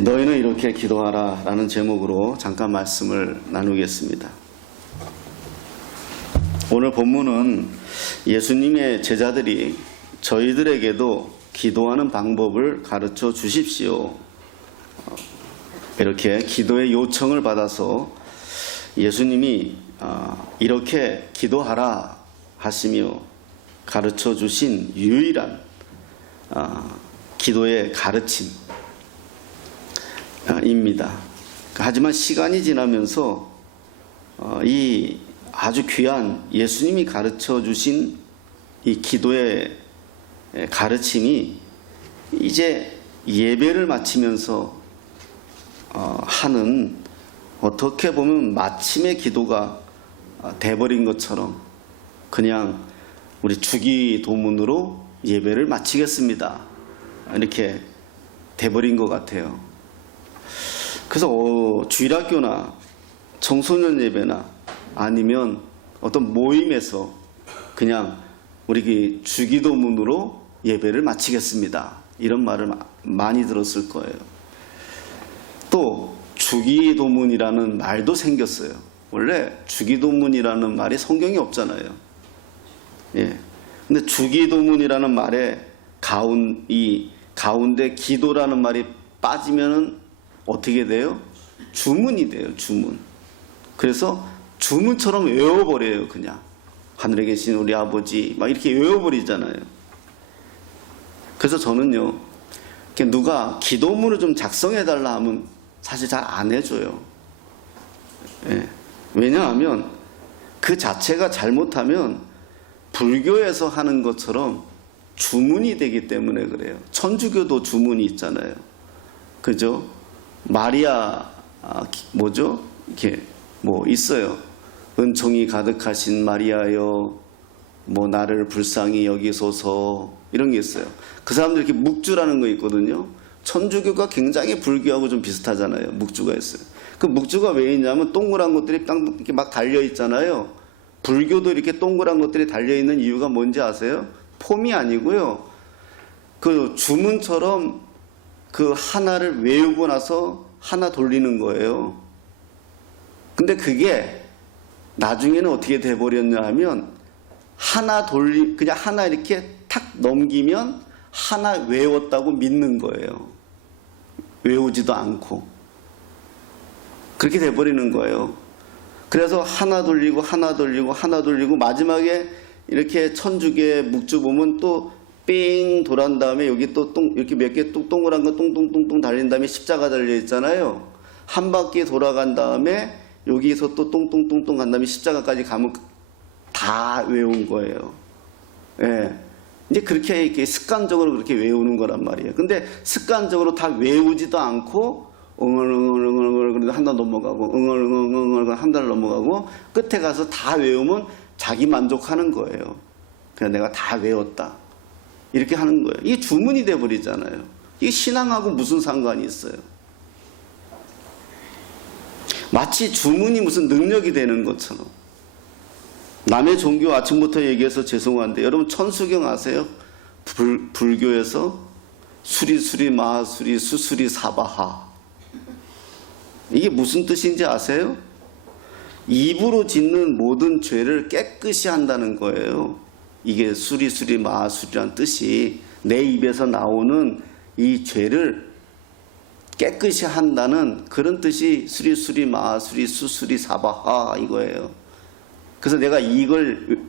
너희는 이렇게 기도하라 라는 제목으로 잠깐 말씀을 나누겠습니다. 오늘 본문은 예수님의 제자들이 저희들에게도 기도하는 방법을 가르쳐 주십시오, 이렇게 기도의 요청을 받아서 예수님이 이렇게 기도하라 하시며 가르쳐 주신 유일한 기도의 가르침입니다. 하지만 시간이 지나면서 이 아주 귀한 예수님이 가르쳐 주신 이 기도의 가르침이 이제 예배를 마치면서 하는, 어떻게 보면 마침의 기도가 돼버린 것처럼 그냥 우리 주기도문으로 예배를 마치겠습니다, 이렇게 돼버린 것 같아요. 그래서 주일학교나 청소년 예배나 아니면 어떤 모임에서 그냥 우리 주기도문으로 예배를 마치겠습니다, 이런 말을 많이 들었을 거예요. 또 주기도문이라는 말도 생겼어요. 원래 주기도문이라는 말이 성경에 없잖아요. 근데 주기도문이라는 말에 가운데 기도라는 말이 빠지면은 어떻게 돼요? 주문이 돼요, 주문. 그래서 주문처럼 외워버려요, 그냥. 하늘에 계신 우리 아버지, 막 이렇게 외워버리잖아요. 그래서 저는요, 누가 기도문을 좀 작성해달라 하면 사실 잘 안 해줘요. 왜냐하면 그 자체가 잘못하면 불교에서 하는 것처럼 주문이 되기 때문에 그래요. 천주교도 주문이 있잖아요. 그죠? 마리아, 뭐죠? 이렇게 뭐 있어요. 은총이 가득하신 마리아여, 뭐 나를 불쌍히 여기소서, 이런 게 있어요. 그 사람들 이렇게 묵주라는 거 있거든요. 천주교가 굉장히 불교하고 좀 비슷하잖아요. 묵주가 있어요. 그 묵주가 왜 있냐면 동그란 것들이 이렇게 막 달려 있잖아요. 불교도 이렇게 동그란 것들이 달려 있는 이유가 뭔지 아세요? 폼이 아니고요, 그 주문처럼 그 하나를 외우고 나서 하나 돌리는 거예요. 근데 그게 나중에는 어떻게 돼버렸냐 하면 그냥 하나 이렇게 탁 넘기면 하나 외웠다고 믿는 거예요. 외우지도 않고. 그렇게 돼버리는 거예요. 그래서 하나 돌리고 하나 돌리고 하나 돌리고 마지막에 이렇게 천주교의 묵주 보면 또 삥 돌아온 다음에 여기 또 이렇게 몇 개 동그란 거 똥똥똥똥 달린 다음에 십자가 달려 있잖아요. 한 바퀴 돌아간 다음에 여기서 또 똥똥똥똥 간 다음에 십자가까지 가면 다 외운 거예요. 이제 그렇게 이렇게 습관적으로 그렇게 외우는 거란 말이에요. 근데 습관적으로 다 외우지도 않고 응얼응얼응얼 하나 넘어가고 응얼응얼응얼 한 달 넘어가고 끝에 가서 다 외우면 자기 만족하는 거예요. 그냥 내가 다 외웠다, 이렇게 하는 거예요. 이게 주문이 돼버리잖아요. 이게 신앙하고 무슨 상관이 있어요? 마치 주문이 무슨 능력이 되는 것처럼. 남의 종교 아침부터 얘기해서 죄송한데 여러분 천수경 아세요? 불교에서 수리수리 마하수리 수수리 사바하, 이게 무슨 뜻인지 아세요? 입으로 짓는 모든 죄를 깨끗이 한다는 거예요. 이게 수리수리 마하수리란 뜻이 내 입에서 나오는 이 죄를 깨끗이 한다는 그런 뜻이 수리수리 마하수리 수수리 사바하 이거예요. 그래서 내가 이걸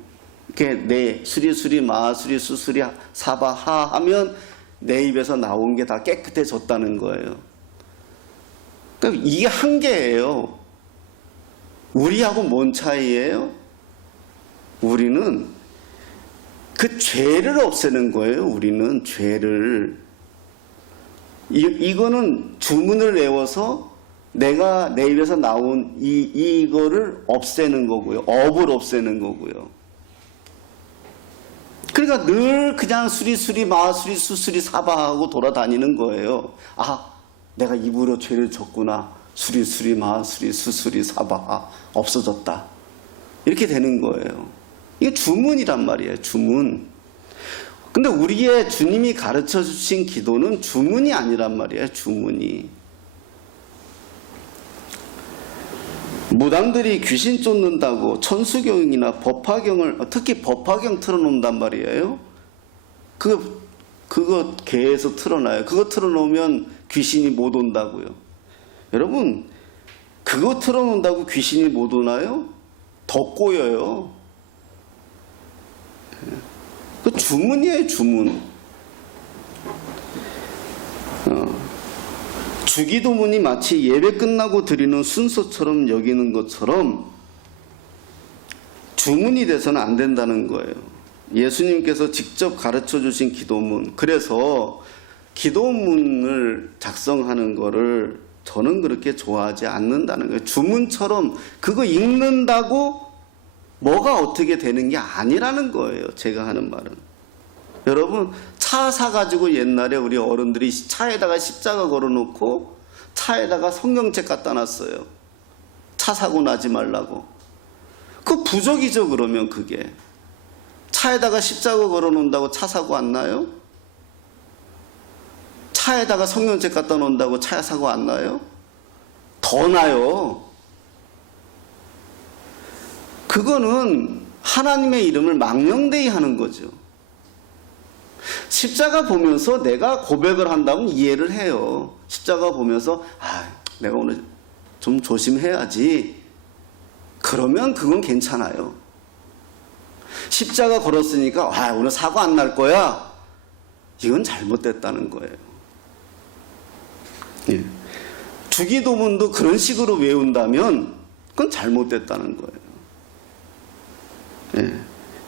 이렇게 내 수리수리 마하수리 수수리 사바하 하면 내 입에서 나온 게 다 깨끗해졌다는 거예요. 그러니까 이게 한계예요. 우리하고 뭔 차이예요? 우리는 그 죄를 없애는 거예요. 우리는 죄를. 이거는 주문을 외워서 내가 내 입에서 나온 이거를 없애는 거고요. 업을 없애는 거고요. 그러니까 늘 그냥 수리수리 마수리 수수리 사바하고 돌아다니는 거예요. 내가 입으로 죄를 졌구나. 수리수리 마수리 수수리 사바하 없어졌다, 이렇게 되는 거예요. 이게 주문이란 말이에요. 주문. 근데 우리의 주님이 가르쳐 주신 기도는 주문이 아니란 말이에요. 주문이. 무당들이 귀신 쫓는다고 천수경이나 법화경을, 특히 법화경 틀어놓는단 말이에요. 그거 개에서 틀어놔요. 그거 틀어놓으면 귀신이 못 온다고요. 여러분, 그거 틀어놓는다고 귀신이 못 오나요? 더 꼬여요. 그 주문이에요, 주문. 주기도문이 마치 예배 끝나고 드리는 순서처럼 여기는 것처럼 주문이 돼서는 안 된다는 거예요. 예수님께서 직접 가르쳐 주신 기도문. 그래서 기도문을 작성하는 거를 저는 그렇게 좋아하지 않는다는 거예요. 주문처럼 그거 읽는다고 뭐가 어떻게 되는 게 아니라는 거예요. 제가 하는 말은. 여러분, 차 사가지고 옛날에 우리 어른들이 차에다가 십자가 걸어놓고 차에다가 성경책 갖다 놨어요. 차 사고 나지 말라고. 그 부적이죠, 그러면 그게. 차에다가 십자가 걸어놓는다고 차 사고 안 나요? 차에다가 성경책 갖다 놓는다고 차 사고 안 나요? 더 나요. 그거는 하나님의 이름을 망령되이 하는 거죠. 십자가 보면서 내가 고백을 한다면 이해를 해요. 십자가 보면서 내가 오늘 좀 조심해야지. 그러면 그건 괜찮아요. 십자가 걸었으니까 오늘 사고 안 날 거야. 이건 잘못됐다는 거예요. 예. 주기도문도 그런 식으로 외운다면 그건 잘못됐다는 거예요. 예.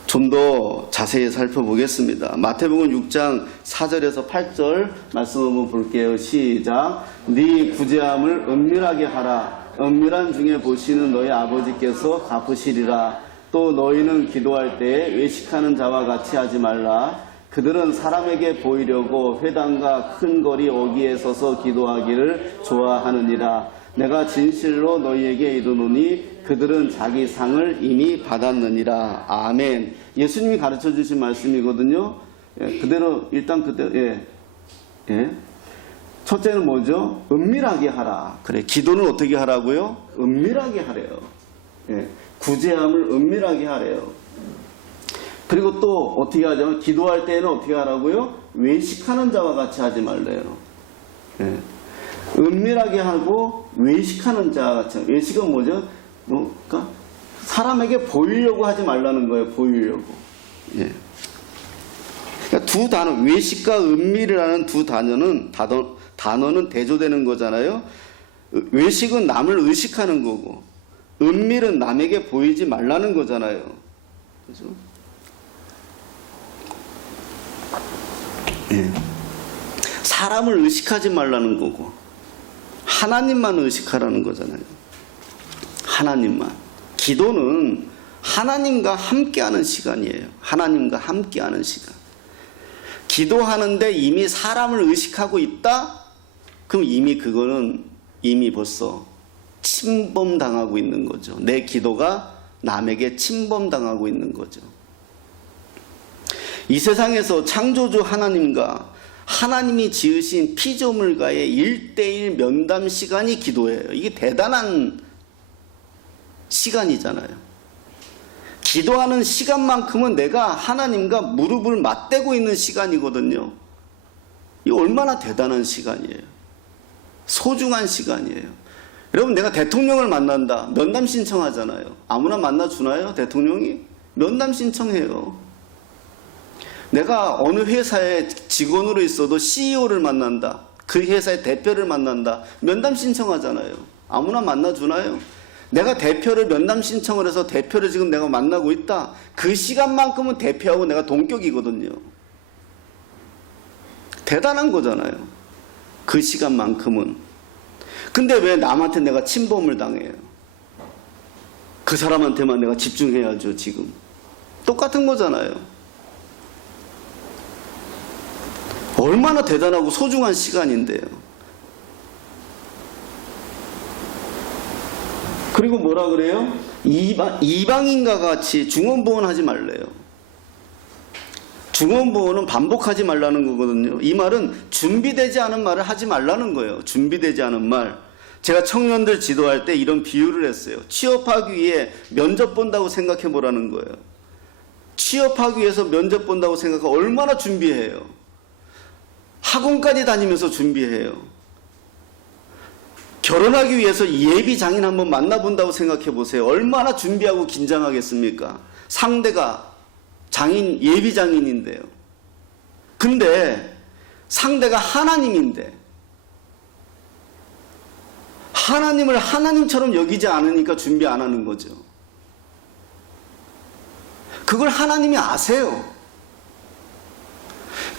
좀 더 자세히 살펴보겠습니다. 마태복음 6장 4절에서 8절 말씀 한번 볼게요. 시작. 네 구제함을 은밀하게 하라. 은밀한 중에 보시는 너희 아버지께서 갚으시리라. 또 너희는 기도할 때 외식하는 자와 같이 하지 말라. 그들은 사람에게 보이려고 회당과 큰 거리 어귀에 서서 기도하기를 좋아하느니라. 내가 진실로 너희에게 이르노니 그들은 자기 상을 이미 받았느니라. 아멘. 예수님이 가르쳐 주신 말씀이거든요. 그대로 일단 그대로 첫째는 뭐죠? 은밀하게 하라. 그래, 기도는 어떻게 하라고요? 은밀하게 하래요. 구제함을 은밀하게 하래요. 그리고 또 어떻게 하자면 기도할 때는 어떻게 하라고요? 외식하는 자와 같이 하지 말래요. 은밀하게 하고 외식하는 자와 같이. 외식은 뭐죠? 그러니까 사람에게 보이려고 하지 말라는 거예요. 보이려고. 그러니까 두 단어, 외식과 은밀이라는 두 단어는 대조되는 거잖아요. 외식은 남을 의식하는 거고, 은밀은 남에게 보이지 말라는 거잖아요. 그죠? 사람을 의식하지 말라는 거고, 하나님만 의식하라는 거잖아요. 하나님만. 기도는 하나님과 함께하는 시간이에요. 하나님과 함께하는 시간. 기도하는데 이미 사람을 의식하고 있다? 그럼 그거는 벌써 침범당하고 있는 거죠. 내 기도가 남에게 침범당하고 있는 거죠. 이 세상에서 창조주 하나님과 하나님이 지으신 피조물과의 1:1 면담 시간이 기도예요. 이게 대단한 시간이잖아요. 기도하는 시간만큼은 내가 하나님과 무릎을 맞대고 있는 시간이거든요. 이 얼마나 대단한 시간이에요. 소중한 시간이에요. 여러분, 내가 대통령을 만난다. 면담 신청하잖아요. 아무나 만나주나요? 대통령이? 면담 신청해요. 내가 어느 회사의 직원으로 있어도 CEO를 만난다. 그 회사의 대표를 만난다. 면담 신청하잖아요. 아무나 만나주나요? 내가 대표를 면담 신청을 해서 대표를 지금 내가 만나고 있다. 그 시간만큼은 대표하고 내가 동격이거든요. 대단한 거잖아요. 그 시간만큼은. 근데 왜 남한테 내가 침범을 당해요? 그 사람한테만 내가 집중해야죠, 지금. 똑같은 거잖아요. 얼마나 대단하고 소중한 시간인데요. 그리고 뭐라 그래요? 이방인과 같이 중언부언 하지 말래요. 중언부언은 반복하지 말라는 거거든요. 이 말은 준비되지 않은 말을 하지 말라는 거예요. 준비되지 않은 말. 제가 청년들 지도할 때 이런 비유를 했어요. 취업하기 위해 면접 본다고 생각해 보라는 거예요. 취업하기 위해서 면접 본다고 생각하고 얼마나 준비해요. 학원까지 다니면서 준비해요. 결혼하기 위해서 예비 장인 한번 만나본다고 생각해 보세요. 얼마나 준비하고 긴장하겠습니까? 상대가 장인, 예비 장인인데요. 근데 상대가 하나님인데 하나님을 하나님처럼 여기지 않으니까 준비 안 하는 거죠. 그걸 하나님이 아세요.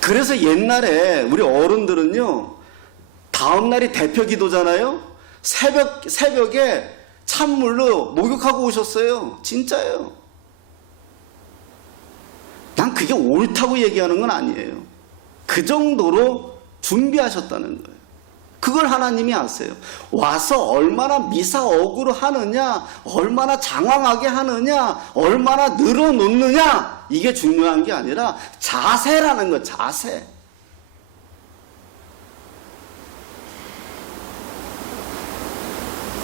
그래서 옛날에 우리 어른들은요, 다음날이 대표 기도잖아요. 새벽에 찬물로 목욕하고 오셨어요. 진짜예요. 난 그게 옳다고 얘기하는 건 아니에요. 그 정도로 준비하셨다는 거예요. 그걸 하나님이 아세요. 와서 얼마나 미사억으로 하느냐, 얼마나 장황하게 하느냐, 얼마나 늘어놓느냐, 이게 중요한 게 아니라 자세라는 거, 자세.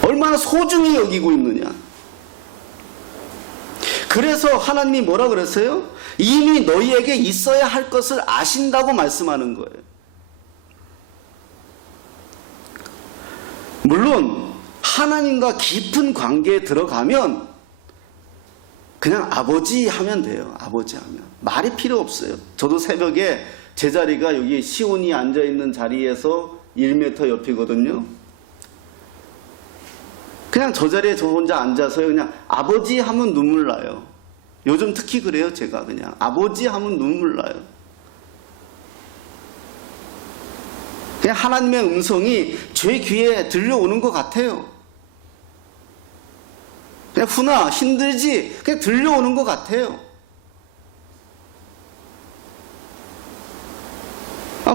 얼마나 소중히 여기고 있느냐. 그래서 하나님이 뭐라 그랬어요? 이미 너희에게 있어야 할 것을 아신다고 말씀하는 거예요. 물론 하나님과 깊은 관계에 들어가면 그냥 아버지 하면 돼요. 아버지 하면. 말이 필요 없어요. 저도 새벽에 제 자리가 여기 시온이 앉아있는 자리에서 1m 옆이거든요. 그냥 저 자리에 저 혼자 앉아서 그냥 아버지 하면 눈물 나요. 요즘 특히 그래요. 제가 그냥 아버지 하면 눈물 나요. 그냥 하나님의 음성이 제 귀에 들려오는 것 같아요. 그냥 훈아 힘들지? 그냥 들려오는 것 같아요.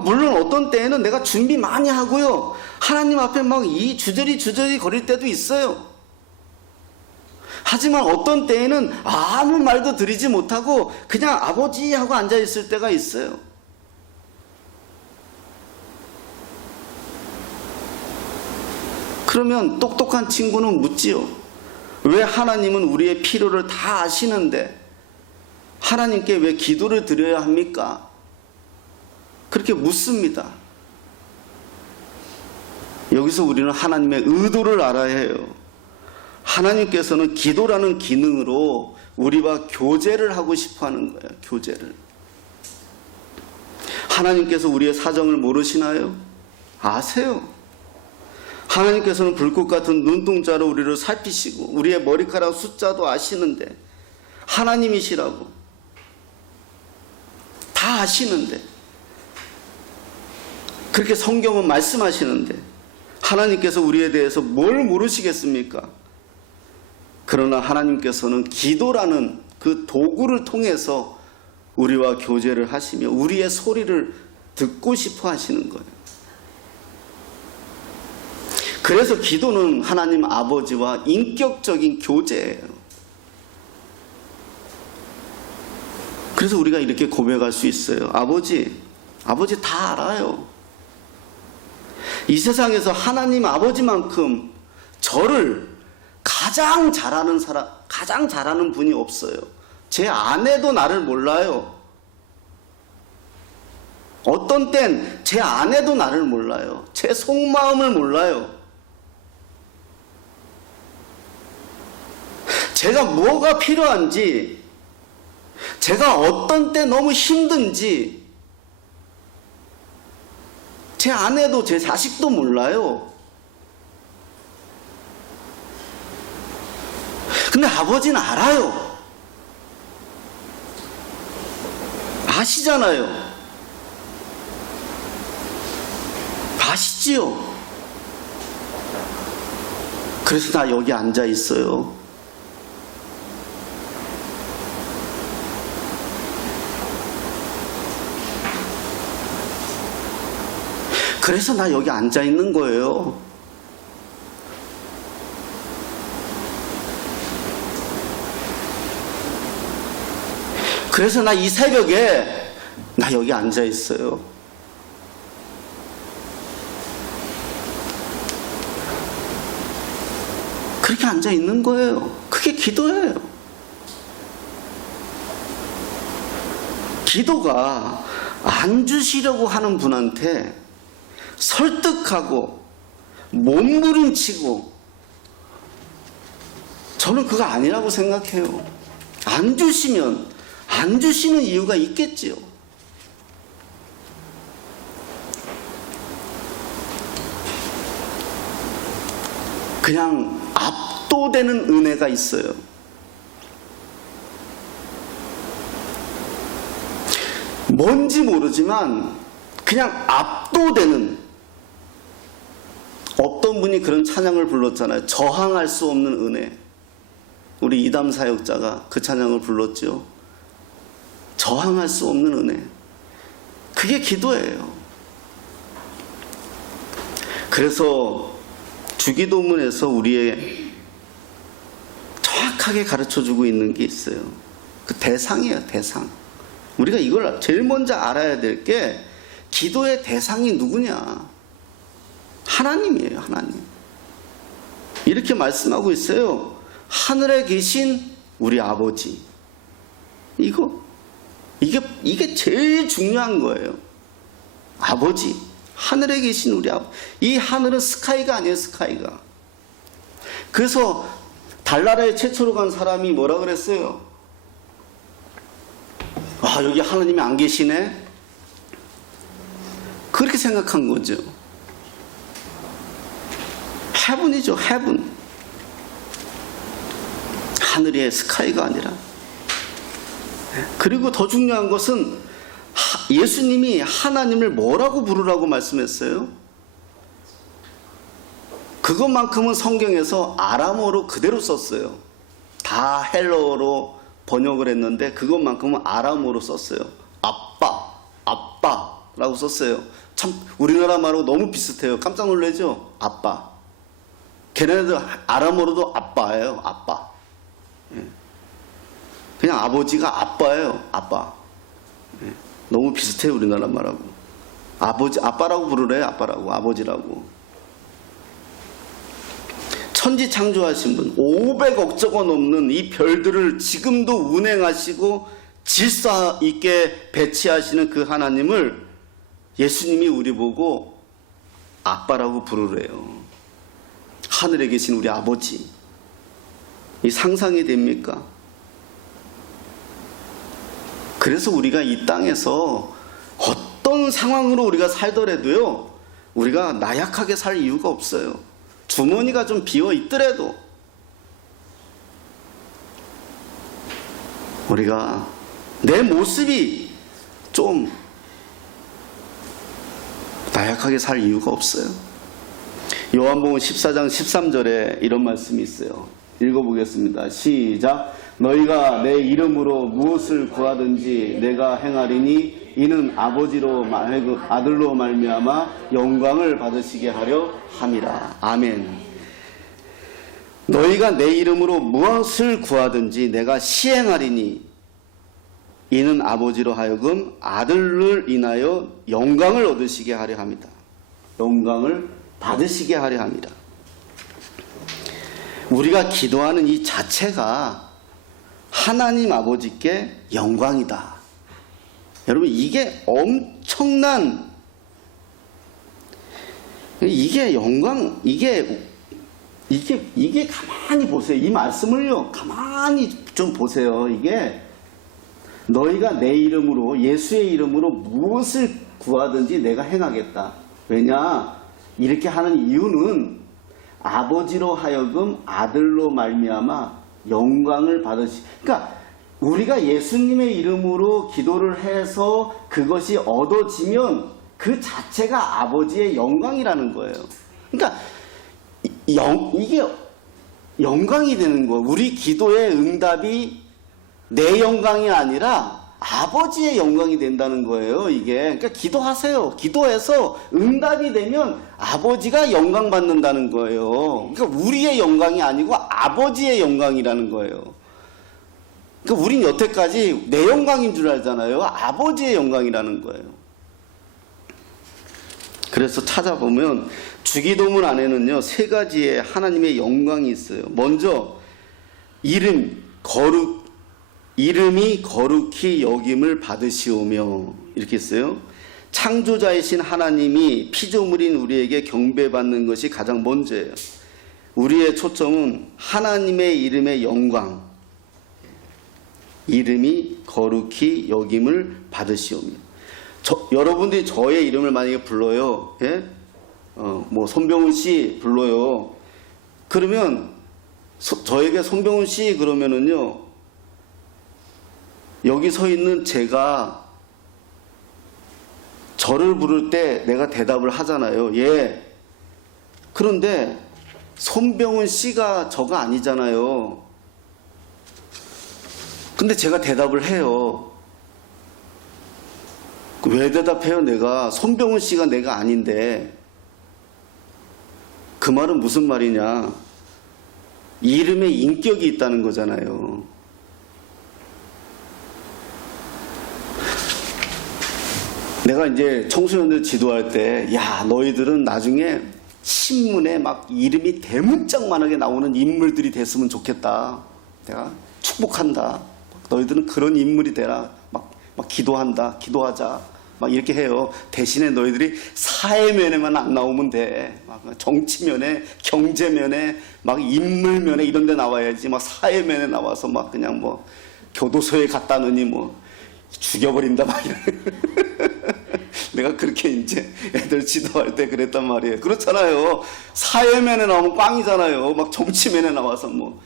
물론 어떤 때에는 내가 준비 많이 하고요. 하나님 앞에 막 이 주저리 거릴 때도 있어요. 하지만 어떤 때에는 아무 말도 드리지 못하고 그냥 아버지 하고 앉아있을 때가 있어요. 그러면 똑똑한 친구는 묻지요. 왜 하나님은 우리의 필요를 다 아시는데 하나님께 왜 기도를 드려야 합니까? 그렇게 묻습니다. 여기서 우리는 하나님의 의도를 알아야 해요. 하나님께서는 기도라는 기능으로 우리와 교제를 하고 싶어 하는 거예요. 교제를. 하나님께서 우리의 사정을 모르시나요? 아세요. 하나님께서는 불꽃 같은 눈동자로 우리를 살피시고 우리의 머리카락 숫자도 아시는데 하나님이시라고 다 아시는데 그렇게 성경은 말씀하시는데 하나님께서 우리에 대해서 뭘 모르시겠습니까? 그러나 하나님께서는 기도라는 그 도구를 통해서 우리와 교제를 하시며 우리의 소리를 듣고 싶어 하시는 거예요. 그래서 기도는 하나님 아버지와 인격적인 교제예요. 그래서 우리가 이렇게 고백할 수 있어요. 아버지 다 알아요. 이 세상에서 하나님 아버지만큼 저를 가장 잘하는 분이 없어요. 제 아내도 나를 몰라요. 어떤 땐 제 아내도 나를 몰라요. 제 속마음을 몰라요. 제가 뭐가 필요한지, 제가 어떤 때 너무 힘든지, 제 아내도 제 자식도 몰라요. 근데 아버지는 알아요. 아시잖아요. 아시지요. 그래서 나 여기 앉아 있어요. 그래서 나 여기 앉아 있는 거예요. 그래서 나 이 새벽에 나 여기 앉아 있어요. 그렇게 앉아 있는 거예요. 그게 기도예요. 기도가 안 주시려고 하는 분한테 설득하고 몸부림치고, 저는 그거 아니라고 생각해요. 안 주시면 안 주시는 이유가 있겠지요. 그냥 압도되는 은혜가 있어요. 뭔지 모르지만 그냥 압도되는, 어떤 분이 그런 찬양을 불렀잖아요. 저항할 수 없는 은혜. 우리 이담 사역자가 그 찬양을 불렀죠. 저항할 수 없는 은혜. 그게 기도예요. 그래서 주기도문에서 우리의 정확하게 가르쳐주고 있는 게 있어요. 그 대상이에요, 대상. 우리가 이걸 제일 먼저 알아야 될 게, 기도의 대상이 누구냐? 하나님이에요, 하나님. 이렇게 말씀하고 있어요. 하늘에 계신 우리 아버지. 이게 제일 중요한 거예요. 아버지. 하늘에 계신 우리 아버지. 이 하늘은 스카이가 아니에요, 스카이가. 그래서 달나라에 최초로 간 사람이 뭐라 그랬어요? 아, 여기 하나님이 안 계시네? 그렇게 생각한 거죠. 헤븐이죠, 헤븐. 하늘의 스카이가 아니라. 그리고 더 중요한 것은 예수님이 하나님을 뭐라고 부르라고 말씀했어요? 그것만큼은 성경에서 아람어로 그대로 썼어요. 다 헬러어로 번역을 했는데 그것만큼은 아람어로 썼어요. 아빠, 아빠라고 썼어요. 참 우리나라 말하고 너무 비슷해요. 깜짝 놀라죠? 아빠. 걔네들 아람어로도 아빠예요. 아빠. 그냥 아버지가 아빠예요. 아빠. 너무 비슷해요, 우리나라 말하고. 아버지, 아빠라고 부르래요. 아빠라고, 아버지라고. 천지 창조하신 분, 500억조가 넘는 이 별들을 지금도 운행하시고 질서 있게 배치하시는 그 하나님을 예수님이 우리 보고 아빠라고 부르래요. 하늘에 계신 우리 아버지. 이 상상이 됩니까? 그래서 우리가 이 땅에서 어떤 상황으로 우리가 살더라도요, 우리가 나약하게 살 이유가 없어요. 주머니가 좀 비어 있더라도 우리가 내 모습이 좀 나약하게 살 이유가 없어요. 요한복음 14장 13절에 이런 말씀이 있어요. 읽어보겠습니다. 시작. 너희가 내 이름으로 무엇을 구하든지 내가 행하리니 이는 아들로 말미암아 영광을 받으시게 하려 함이라. 아멘. 너희가 내 이름으로 무엇을 구하든지 내가 시행하리니 이는 아버지로 하여금 아들을 인하여 영광을 얻으시게 하려 합니다. 영광을 받으시게 하려 합니다. 우리가 기도하는 이 자체가 하나님 아버지께 영광이다. 여러분, 이게 엄청난, 이게 영광, 이게 가만히 보세요. 이 말씀을요, 가만히 좀 보세요. 이게 너희가 내 이름으로, 예수의 이름으로 무엇을 구하든지 내가 행하겠다. 왜냐? 이렇게 하는 이유는 아버지로 하여금 아들로 말미암아 영광을 그러니까 우리가 예수님의 이름으로 기도를 해서 그것이 얻어지면 그 자체가 아버지의 영광이라는 거예요. 그러니까 이게 영광이 되는 거예요. 우리 기도의 응답이 내 영광이 아니라 아버지의 영광이 된다는 거예요. 이게 그러니까 기도하세요. 기도해서 응답이 되면 아버지가 영광 받는다는 거예요. 그러니까 우리의 영광이 아니고 아버지의 영광이라는 거예요. 그러니까 우린 여태까지 내 영광인 줄 알잖아요. 아버지의 영광이라는 거예요. 그래서 찾아보면 주기도문 안에는요 3가지의 하나님의 영광이 있어요. 먼저 이름이 거룩히 여김을 받으시오며 이렇게 있어요. 창조자이신 하나님이 피조물인 우리에게 경배받는 것이 가장 먼저예요. 우리의 초점은 하나님의 이름의 영광, 이름이 거룩히 여김을 받으시오며. 여러분들이 저의 이름을 만약에 불러요, 예? 뭐 손병훈 씨 불러요. 그러면 저에게 손병훈 씨 그러면은요, 여기 서 있는 제가 저를 부를 때 내가 대답을 하잖아요. 예. 그런데 손병훈 씨가 저가 아니잖아요. 근데 제가 대답을 해요. 왜 대답해요? 내가 손병훈 씨가 내가 아닌데. 그 말은 무슨 말이냐? 이름에 인격이 있다는 거잖아요. 내가 이제 청소년들 지도할 때, 야, 너희들은 나중에 신문에 막 이름이 대문짝만하게 나오는 인물들이 됐으면 좋겠다. 내가 축복한다. 너희들은 그런 인물이 되라. 막 기도한다. 기도하자. 막 이렇게 해요. 대신에 너희들이 사회면에만 안 나오면 돼. 막 정치면에, 경제면에, 막 인물면에 이런 데 나와야지. 막 사회면에 나와서 막 그냥 뭐 교도소에 갔다 놓으니 뭐 죽여버린다. 막 이런. 내가 그렇게 이제 애들 지도할 때 그랬단 말이에요. 그렇잖아요. 사회면에 나오면 꽝이잖아요. 막 정치면에 나와서 뭐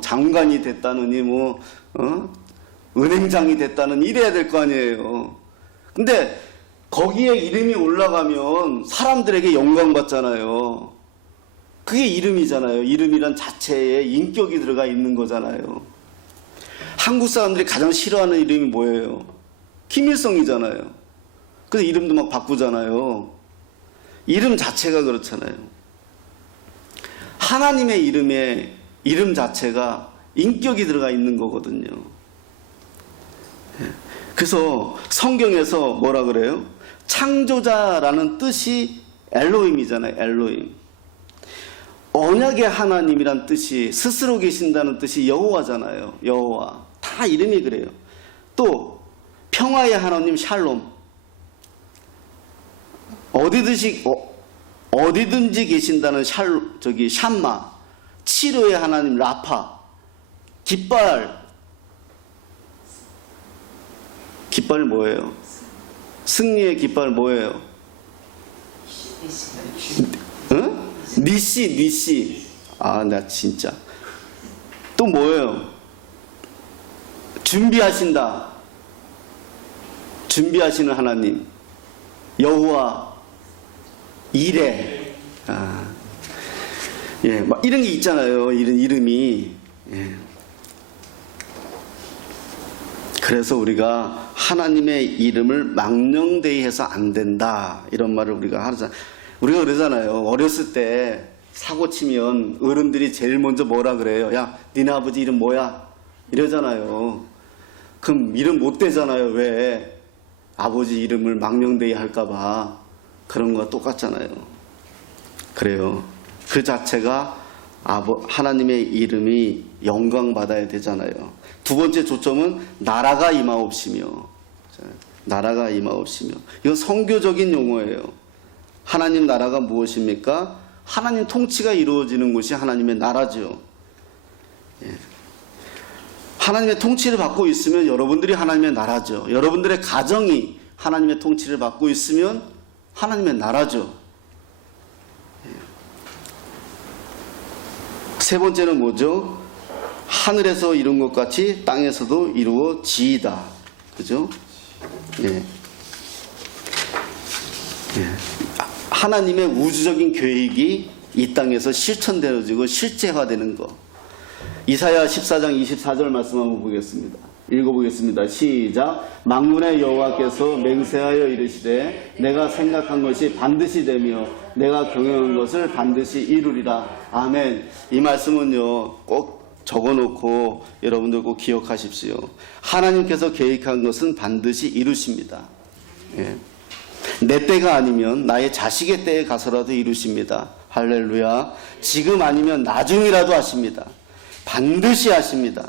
장관이 됐다느니 은행장이 됐다는 이래야 될 거 아니에요. 근데 거기에 이름이 올라가면 사람들에게 영광 받잖아요. 그게 이름이잖아요. 이름이란 자체에 인격이 들어가 있는 거잖아요. 한국 사람들이 가장 싫어하는 이름이 뭐예요? 김일성이잖아요. 그래서 이름도 막 바꾸잖아요. 이름 자체가 그렇잖아요. 하나님의 이름 자체가 인격이 들어가 있는 거거든요. 그래서 성경에서 뭐라 그래요? 창조자라는 뜻이 엘로힘이잖아요. 엘로힘. 언약의 하나님이란 뜻이, 스스로 계신다는 뜻이 여호와잖아요. 여호와. 다 이름이 그래요. 또 평화의 하나님 샬롬. 어디든지 계신다는 샴마. 치료의 하나님 라파. 깃발 뭐예요? 승리의 깃발 뭐예요? 응? 니시. 아, 나 진짜. 또 뭐예요? 준비하시는 하나님. 여호와. 이레. 예, 막 이런 게 있잖아요. 이런 이름이. 예. 그래서 우리가 하나님의 이름을 망령되이 해서 안 된다. 이런 말을 우리가 하잖아요. 우리가 그러잖아요. 어렸을 때 사고 치면 어른들이 제일 먼저 뭐라 그래요? 야, 니네 아버지 이름 뭐야? 이러잖아요. 그럼 이름 못 대잖아요. 왜? 아버지 이름을 망령되이 할까봐. 그런 거와 똑같잖아요. 그래요. 그 자체가 하나님의 이름이 영광받아야 되잖아요. 두 번째 초점은 나라가 임하옵시며. 나라가 임하옵시며. 이건 성교적인 용어예요. 하나님 나라가 무엇입니까? 하나님 통치가 이루어지는 곳이 하나님의 나라죠. 예. 하나님의 통치를 받고 있으면 여러분들이 하나님의 나라죠. 여러분들의 가정이 하나님의 통치를 받고 있으면 하나님의 나라죠. 예. 세 번째는 뭐죠? 하늘에서 이룬 것 같이 땅에서도 이루어지이다. 그죠? 예. 예. 하나님의 우주적인 계획이 이 땅에서 실천되어지고 실제화되는 것. 이사야 14장 24절 말씀 한번 보겠습니다. 읽어보겠습니다. 시작. 만군의 여호와께서 맹세하여 이르시되 내가 생각한 것이 반드시 되며 내가 경영한 것을 반드시 이루리라. 아멘. 이 말씀은요 꼭 적어놓고 여러분들 꼭 기억하십시오. 하나님께서 계획한 것은 반드시 이루십니다. 예. 내 때가 아니면 나의 자식의 때에 가서라도 이루십니다. 할렐루야. 지금 아니면 나중이라도 하십니다. 반드시 하십니다.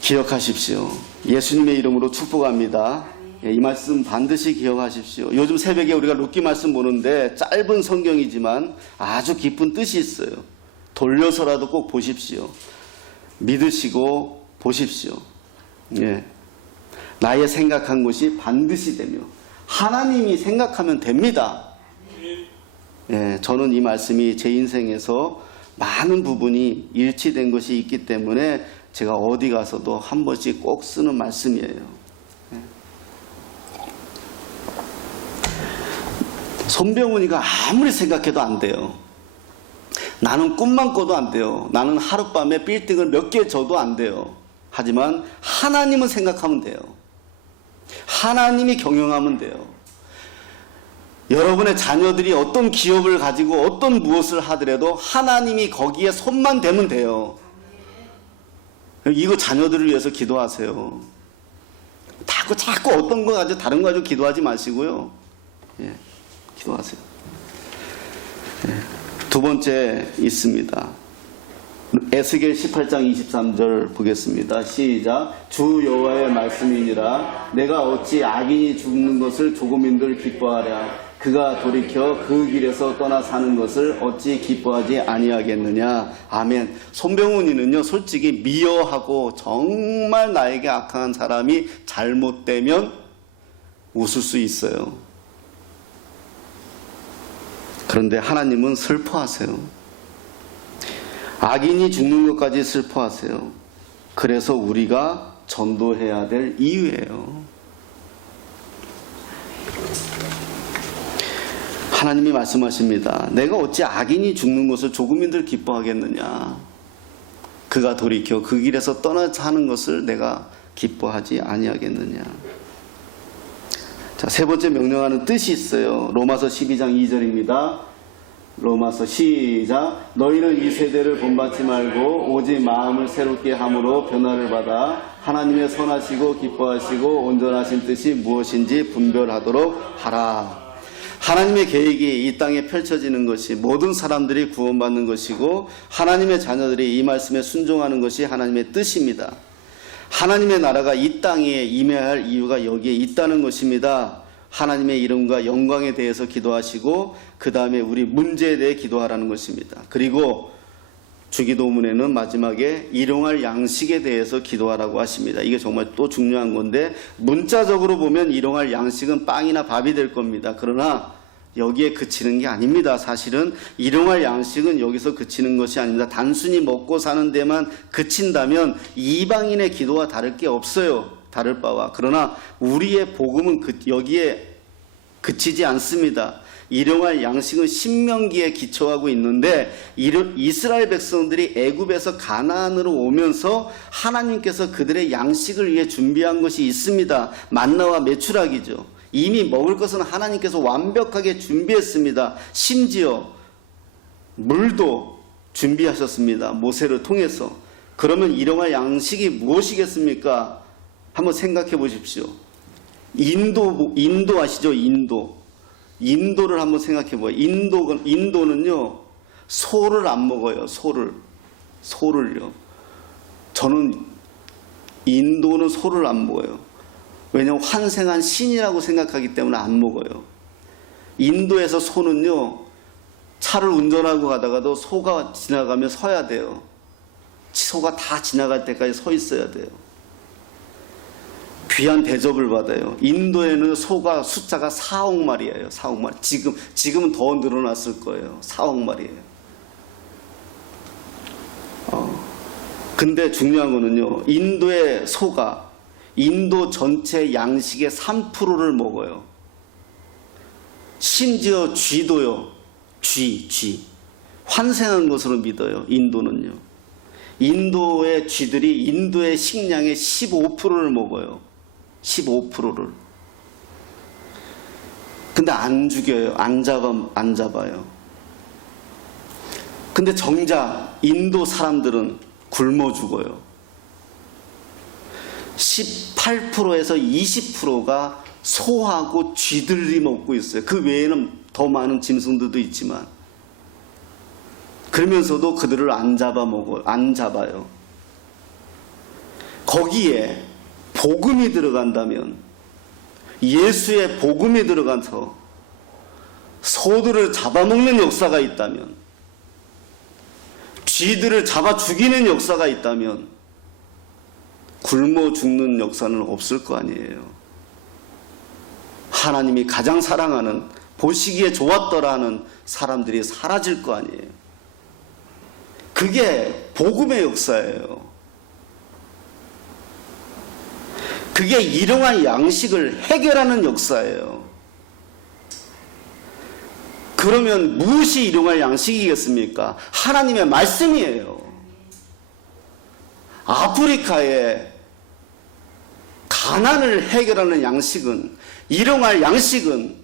기억하십시오. 예수님의 이름으로 축복합니다. 이 말씀 반드시 기억하십시오. 요즘 새벽에 우리가 룻기 말씀 보는데 짧은 성경이지만 아주 깊은 뜻이 있어요. 돌려서라도 꼭 보십시오. 믿으시고 보십시오. 예. 나의 생각한 것이 반드시 되며 하나님이 생각하면 됩니다. 예, 저는 이 말씀이 제 인생에서 많은 부분이 일치된 것이 있기 때문에 제가 어디 가서도 한 번씩 꼭 쓰는 말씀이에요. 예. 손병훈이가 아무리 생각해도 안 돼요. 나는 꿈만 꿔도 안 돼요. 나는 하룻밤에 빌딩을 몇 개 져도 안 돼요. 하지만 하나님은 생각하면 돼요. 하나님이 경영하면 돼요. 여러분의 자녀들이 어떤 기업을 가지고 어떤 무엇을 하더라도 하나님이 거기에 손만 대면 돼요. 이거 자녀들을 위해서 기도하세요. 자꾸 어떤 거 가지고 다른 거 가지고 기도하지 마시고요. 예, 기도하세요. 예. 두 번째 있습니다. 에스겔 18장 23절 보겠습니다. 시작. 주 여호와의 말씀이니라. 내가 어찌 악인이 죽는 것을 조금인들 기뻐하랴. 그가 돌이켜 그 길에서 떠나 사는 것을 어찌 기뻐하지 아니하겠느냐. 아멘. 손병훈이는요, 솔직히 미워하고 정말 나에게 악한 사람이 잘못되면 웃을 수 있어요. 그런데 하나님은 슬퍼하세요. 악인이 죽는 것까지 슬퍼하세요. 그래서 우리가 전도해야 될 이유예요. 하나님이 말씀하십니다. 내가 어찌 악인이 죽는 것을 조금인들 기뻐하겠느냐. 그가 돌이켜 그 길에서 떠나 사는 것을 내가 기뻐하지 아니하겠느냐. 자, 세 번째 명령하는 뜻이 있어요. 로마서 12장 2절입니다. 로마서 시작. 너희는 이 세대를 본받지 말고 오직 마음을 새롭게 함으로 변화를 받아 하나님의 선하시고 기뻐하시고 온전하신 뜻이 무엇인지 분별하도록 하라. 하나님의 계획이 이 땅에 펼쳐지는 것이 모든 사람들이 구원받는 것이고 하나님의 자녀들이 이 말씀에 순종하는 것이 하나님의 뜻입니다. 하나님의 나라가 이 땅에 임해야 할 이유가 여기에 있다는 것입니다. 하나님의 이름과 영광에 대해서 기도하시고 그 다음에 우리 문제에 대해 기도하라는 것입니다. 그리고 주기도문에는 마지막에 일용할 양식에 대해서 기도하라고 하십니다. 이게 정말 또 중요한 건데 문자적으로 보면 일용할 양식은 빵이나 밥이 될 겁니다. 그러나 여기에 그치는 게 아닙니다. 사실은 일용할 양식은 여기서 그치는 것이 아닙니다. 단순히 먹고 사는 데만 그친다면 이방인의 기도와 다를 게 없어요. 다를 바와. 그러나 우리의 복음은 여기에 그치지 않습니다. 일용할 양식은 신명기에 기초하고 있는데 이스라엘 백성들이 애굽에서 가나안으로 오면서 하나님께서 그들의 양식을 위해 준비한 것이 있습니다. 만나와 메추라기죠. 이미 먹을 것은 하나님께서 완벽하게 준비했습니다. 심지어 물도 준비하셨습니다. 모세를 통해서. 그러면 일용할 양식이 무엇이겠습니까? 한번 생각해 보십시오. 인도 아시죠? 인도를 한번 생각해 봐요. 인도는요, 소를 안 먹어요. 소를요. 저는 인도는 소를 안 먹어요. 왜냐하면 환생한 신이라고 생각하기 때문에 안 먹어요. 인도에서 소는요, 차를 운전하고 가다가도 소가 지나가면 서야 돼요. 소가 다 지나갈 때까지 서 있어야 돼요. 귀한 대접을 받아요. 인도에는 소가 숫자가 4억 마리예요. 4억 마리. 지금은 더 늘어났을 거예요. 4억 마리예요. 근데 중요한 거는요, 인도의 소가 인도 전체 양식의 3%를 먹어요. 심지어 쥐도요. 쥐. 환생한 것으로 믿어요. 인도는요. 인도의 쥐들이 인도의 식량의 15%를 먹어요. 15%를. 근데 안 죽여요. 안 잡아요. 근데 정작 인도 사람들은 굶어 죽어요. 18%에서 20%가 소하고 쥐들이 먹고 있어요. 그 외에는 더 많은 짐승들도 있지만, 그러면서도 그들을 안 잡아요. 거기에 복음이 들어간다면, 예수의 복음이 들어가서 소들을 잡아먹는 역사가 있다면, 쥐들을 잡아 죽이는 역사가 있다면 굶어 죽는 역사는 없을 거 아니에요. 하나님이 가장 사랑하는, 보시기에 좋았더라는 사람들이 사라질 거 아니에요. 그게 복음의 역사예요. 그게 일용할 양식을 해결하는 역사예요. 그러면 무엇이 일용할 양식이겠습니까? 하나님의 말씀이에요. 아프리카의 가난을 해결하는 양식은, 일용할 양식은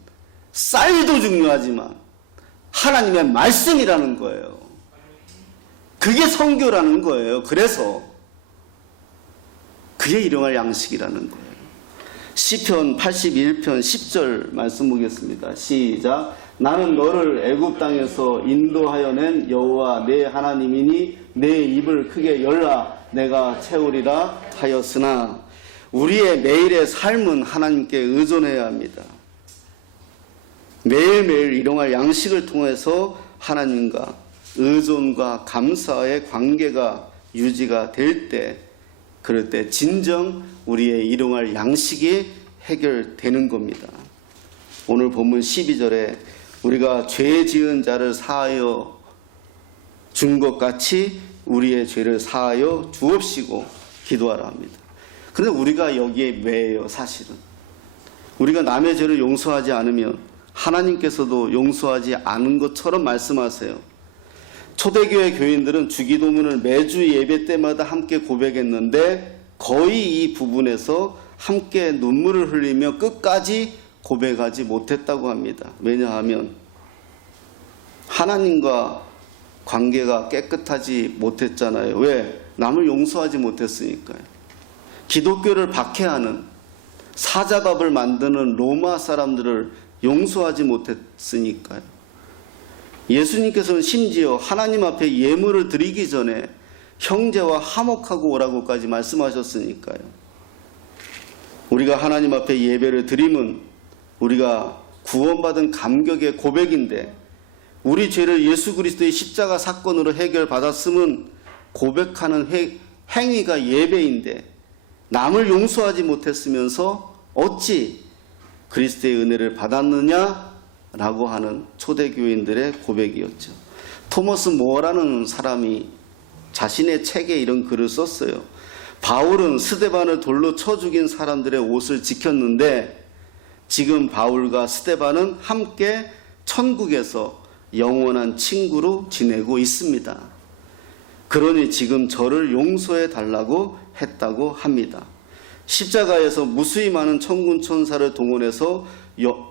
쌀도 중요하지만 하나님의 말씀이라는 거예요. 그게 선교라는 거예요. 그래서 그게 일용할 양식이라는 거예요. 시편 81편 10절 말씀 보겠습니다. 시작. 나는 너를 애굽 땅에서 인도하여 낸 여호와 내 하나님이니 내 입을 크게 열라 내가 채우리라 하였으나, 우리의 매일의 삶은 하나님께 의존해야 합니다. 매일매일 일용할 양식을 통해서 하나님과 의존과 감사의 관계가 유지가 될 때, 그럴 때 진정 우리의 일용할 양식이 해결되는 겁니다. 오늘 본문 12절에 우리가 죄 지은 자를 사하여 준 것 같이 우리의 죄를 사하여 주옵시고 기도하라 합니다. 그런데 우리가 여기에 왜요? 사실은 우리가 남의 죄를 용서하지 않으면 하나님께서도 용서하지 않은 것처럼 말씀하세요. 초대교회 교인들은 주기도문을 매주 예배 때마다 함께 고백했는데 거의 이 부분에서 함께 눈물을 흘리며 끝까지 고백하지 못했다고 합니다. 왜냐하면 하나님과 관계가 깨끗하지 못했잖아요. 왜? 남을 용서하지 못했으니까요. 기독교를 박해하는, 사자밥을 만드는 로마 사람들을 용서하지 못했으니까요. 예수님께서는 심지어 하나님 앞에 예물을 드리기 전에 형제와 화목하고 오라고까지 말씀하셨으니까요. 우리가 하나님 앞에 예배를 드림은 우리가 구원받은 감격의 고백인데, 우리 죄를 예수 그리스도의 십자가 사건으로 해결받았음은 고백하는 행위가 예배인데, 남을 용서하지 못했으면서 어찌 그리스도의 은혜를 받았느냐라고 하는 초대교인들의 고백이었죠. 토머스 모어라는 사람이 자신의 책에 이런 글을 썼어요. 바울은 스데반을 돌로 쳐 죽인 사람들의 옷을 지켰는데 지금 바울과 스데반은 함께 천국에서 영원한 친구로 지내고 있습니다. 그러니 지금 저를 용서해 달라고 했다고 합니다. 십자가에서 무수히 많은 천군 천사를 동원해서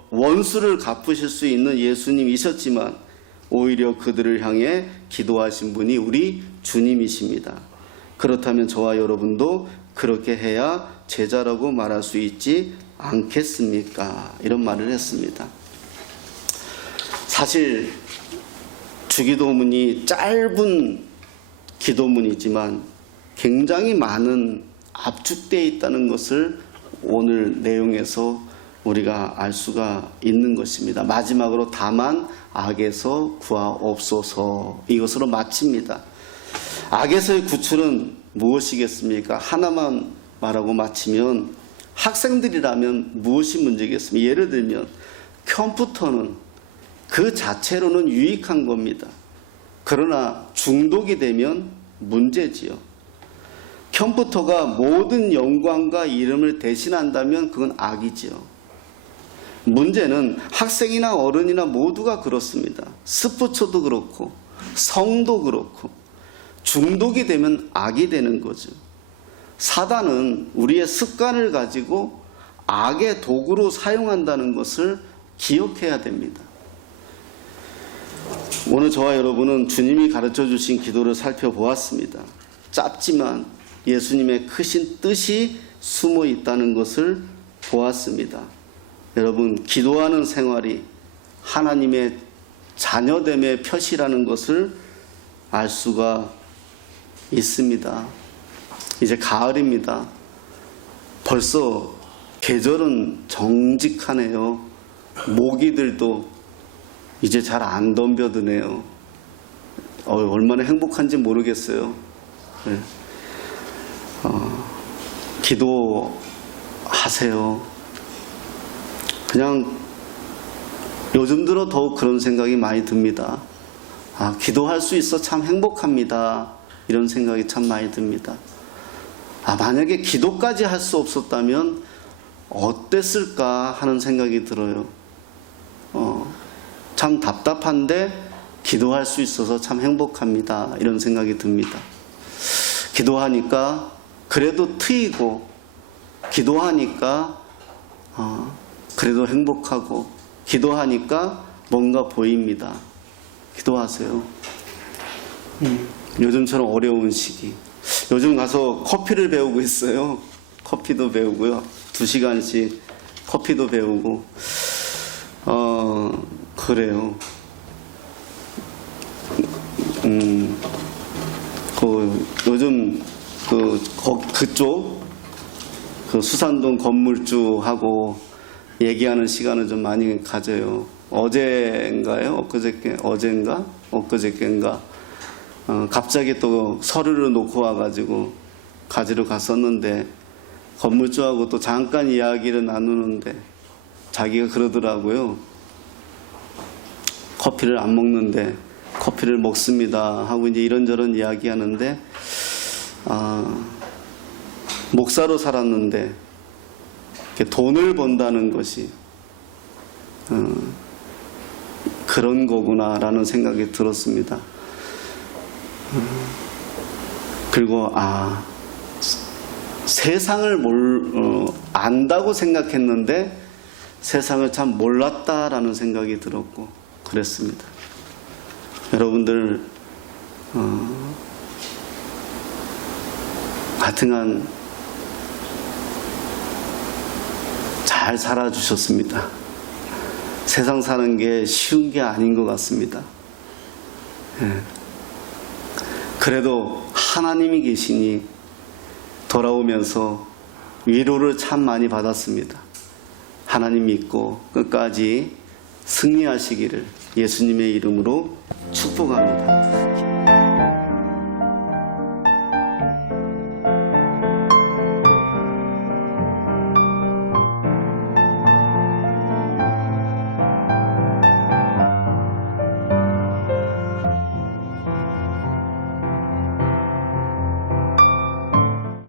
원수를 갚으실 수 있는 예수님이셨지만 오히려 그들을 향해 기도하신 분이 우리 주님이십니다. 그렇다면 저와 여러분도 그렇게 해야 제자라고 말할 수 있지 않겠습니까? 이런 말을 했습니다. 사실 주기도문이 짧은 기도문이지만 굉장히 많은 압축되어 있다는 것을 오늘 내용에서 우리가 알 수가 있는 것입니다. 마지막으로 다만 악에서 구하옵소서, 이것으로 마칩니다. 악에서의 구출은 무엇이겠습니까? 하나만 말하고 마치면, 학생들이라면 무엇이 문제겠습니까? 예를 들면 컴퓨터는 그 자체로는 유익한 겁니다. 그러나 중독이 되면 문제지요. 컴퓨터가 모든 영광과 이름을 대신한다면 그건 악이지요. 문제는 학생이나 어른이나 모두가 그렇습니다. 스포츠도 그렇고 성도 그렇고 중독이 되면 악이 되는 거죠. 사단은 우리의 습관을 가지고 악의 도구로 사용한다는 것을 기억해야 됩니다. 오늘 저와 여러분은 주님이 가르쳐 주신 기도를 살펴보았습니다. 짧지만 예수님의 크신 뜻이 숨어 있다는 것을 보았습니다. 여러분, 기도하는 생활이 하나님의 자녀됨의 표시라는 것을 알 수가 있습니다. 이제 가을입니다. 벌써 계절은 정직하네요. 모기들도 이제 잘 안 덤벼드네요. 얼마나 행복한지 모르겠어요. 네. 기도하세요. 그냥 요즘 들어 더욱 그런 생각이 많이 듭니다. 기도할 수 있어 참 행복합니다. 이런 생각이 참 많이 듭니다. 만약에 기도까지 할 수 없었다면 어땠을까 하는 생각이 들어요. 참 답답한데 기도할 수 있어서 참 행복합니다. 이런 생각이 듭니다. 기도하니까 그래도 트이고, 기도하니까 그래도 행복하고, 기도하니까 뭔가 보입니다. 기도하세요. 요즘처럼 어려운 시기. 요즘 가서 커피를 배우고 있어요. 커피도 배우고요. 2시간씩 커피도 배우고. 그래요. 요즘 그쪽 수산동 건물주하고 얘기하는 시간을 좀 많이 가져요. 어젠가요? 엊그저께인가? 갑자기 또 서류를 놓고 와가지고 가지러 갔었는데, 건물주하고 또 잠깐 이야기를 나누는데 자기가 그러더라고요. 커피를 안 먹는데 커피를 먹습니다 하고 이제 이런저런 이야기하는데, 목사로 살았는데 돈을 번다는 것이 그런 거구나라는 생각이 들었습니다. 그리고 세상을 안다고 생각했는데 세상을 참 몰랐다라는 생각이 들었고 그랬습니다. 여러분들 하여튼간 잘 살아주셨습니다. 세상 사는 게 쉬운 게 아닌 것 같습니다. 그래도 하나님이 계시니 돌아오면서 위로를 참 많이 받았습니다. 하나님 믿고 끝까지 승리하시기를 예수님의 이름으로 축복합니다.